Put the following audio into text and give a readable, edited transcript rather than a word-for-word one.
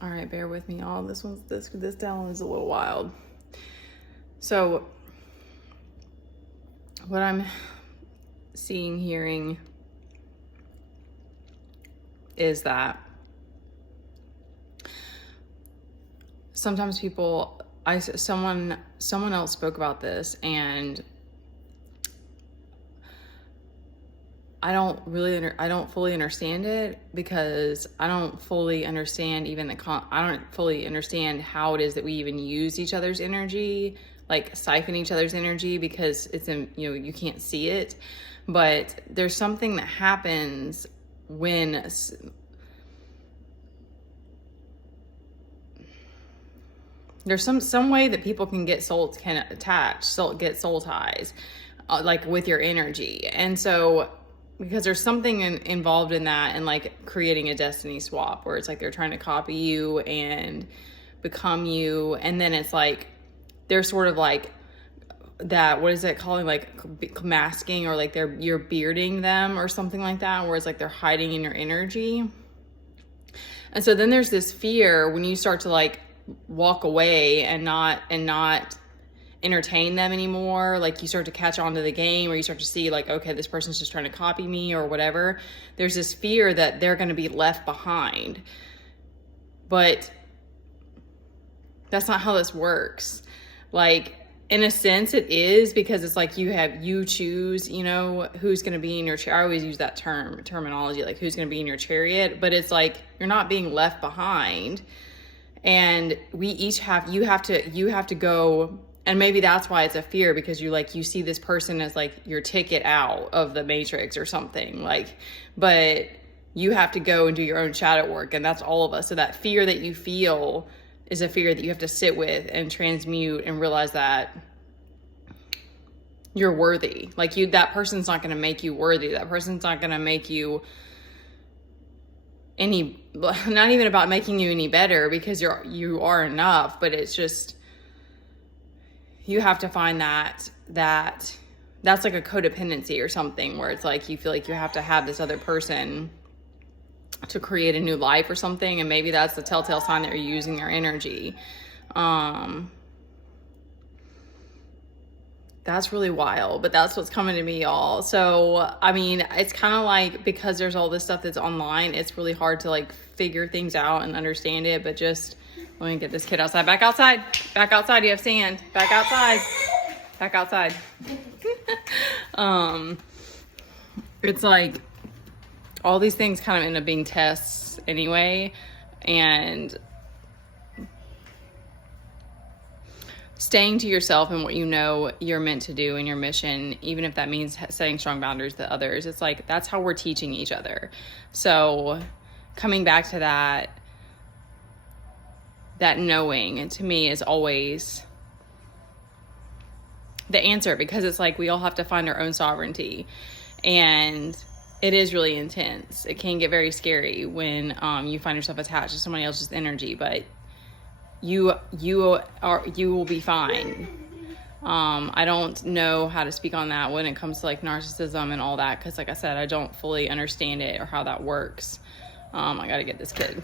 All right, bear with me, y'all. This down is a little wild. So what I'm seeing, hearing is that sometimes people, someone else spoke about this, and I don't fully understand it, because I don't fully understand I don't fully understand how it is that we even use each other's energy, like siphon each other's energy, because it's you can't see it. But there's something that happens when there's some way that people can get soul ties, like with your energy. And so, because there's something involved in that, and like creating a destiny swap, where it's like they're trying to copy you and become you. And then it's like, they're sort of like that, what is it calling, like masking, or like you're bearding them or something like that, where it's like they're hiding in your energy. And so then there's this fear when you start to like walk away and not entertain them anymore. Like you start to catch on to the game, or you start to see like, okay, this person's just trying to copy me or whatever. There's this fear that they're going to be left behind. But that's not how this works. Like, in a sense it is, because it's like you choose, who's going to be in your I always use that terminology, like who's going to be in your chariot. But it's like, you're not being left behind. And you have to go. And maybe that's why it's a fear, because you see this person as like your ticket out of the matrix or something, like, but you have to go and do your own shadow work. And that's all of us. So that fear that you feel is a fear that you have to sit with and transmute, and realize that you're worthy. Like that person's not going to make you worthy. That person's not going to make you not even about making you any better, because you are enough. But it's just, you have to find that's like a codependency or something, where it's like you feel like you have to have this other person to create a new life or something. And maybe that's the telltale sign that you're using their energy. That's really wild, but that's what's coming to me, y'all. So, I mean, it's kind of like, because there's all this stuff that's online, it's really hard to like figure things out and understand it. But just, let me get this kid outside. Back outside. Back outside. You have sand. Back outside. Back outside. It's like, all these things kind of end up being tests anyway. And staying to yourself and what you know you're meant to do in your mission, even if that means setting strong boundaries to others, it's like, that's how we're teaching each other. So coming back to that knowing, to me, is always the answer, because it's like, we all have to find our own sovereignty. And it is really intense. It can get very scary when you find yourself attached to somebody else's energy, but you will be fine. I don't know how to speak on that when it comes to like narcissism and all that, because like I said, I don't fully understand it or how that works. I gotta get this kid.